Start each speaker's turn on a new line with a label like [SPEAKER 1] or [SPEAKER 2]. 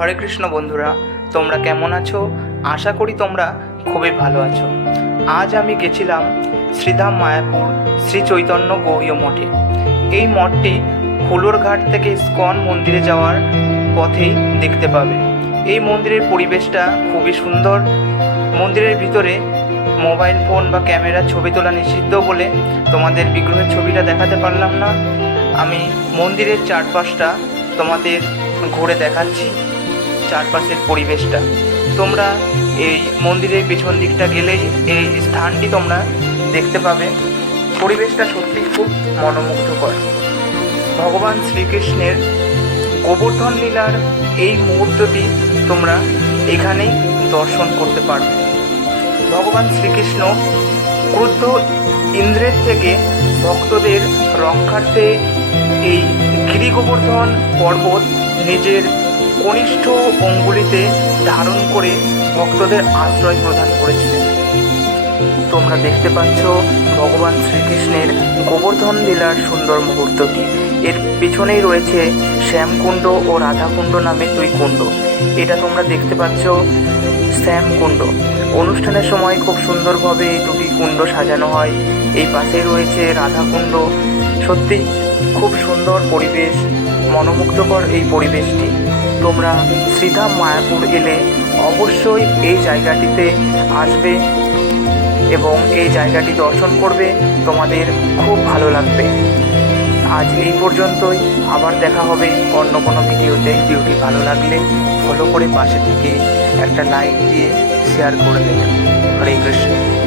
[SPEAKER 1] হরে কৃষ্ণ বন্ধুরা, তোমরা কেমন আছো? আশা করি তোমরা খুবই ভালো আছো। আজ আমি গেছিলাম শ্রীধাম মায়াপুর, শ্রী চৈতন্য গৌরীয় মঠে। এই মঠটি হুলোরঘাট থেকে ইস্কন মন্দিরে যাওয়ার পথেই দেখতে পাবে। এই মন্দিরের পরিবেশটা খুবই সুন্দর। মন্দিরের ভিতরে মোবাইল ফোন বা ক্যামেরা ছবি তোলা নিষিদ্ধ বলে তোমাদের বিগ্রহের ছবিটা দেখাতে পারলাম না। আমি মন্দিরের চারপাশটা তোমাদের ঘুরে দেখাচ্ছি। চারপাশের পরিবেশটা। তোমরা এই মন্দিরের পেছন দিকটা গেলেই এই স্থানটি তোমরা দেখতে পাবে। পরিবেশটা সত্যি খুব মনোমুগ্ধকর। ভগবান শ্রীকৃষ্ণের গোবর্ধন লীলার এই মুহূর্তটি তোমরা এখানেই দর্শন করতে পারবে। ভগবান শ্রীকৃষ্ণ ক্রুদ্ধ ইন্দ্রের থেকে ভক্তদের রক্ষার্থে এই গিরি গোবর্ধন পর্বত নিজের কনিষ্ঠ অঙ্গুলিতে ধারণ করে ভক্তদের আশ্রয় প্রদান করেছিলেন। তোমরা দেখতে পাচ্ছ ভগবান শ্রীকৃষ্ণের গোবর্ধন লীলার সুন্দর মুহূর্তটি। এর পিছনেই রয়েছে শ্যামকুণ্ড ও রাধাকুণ্ড নামে দুই কুণ্ড। এটা তোমরা দেখতে পাচ্ছ শ্যামকুণ্ড। অনুষ্ঠানের সময় খুব সুন্দরভাবে এই দুটি কুণ্ড সাজানো হয়। এই পাশেই রয়েছে রাধাকুণ্ড। সত্যি খুব সুন্দর পরিবেশ, মনোমুগ্ধকর এই পরিবেশটি। তোমরা শ্রীধাম মায়াপুর এলে অবশ্যই এই জায়গাটিতে আসবে এবং এই জায়গাটি দর্শন করবে। তোমাদের খুব ভালো লাগবে। আজ এই পর্যন্তই। আবার দেখা হবে অন্য কোনো ভিডিওতে। ভিডিওটি ভালো লাগলে ফলো করে পাশে থেকে একটা লাইক দিয়ে শেয়ার করে দেবেন হরে কৃষ্ণ।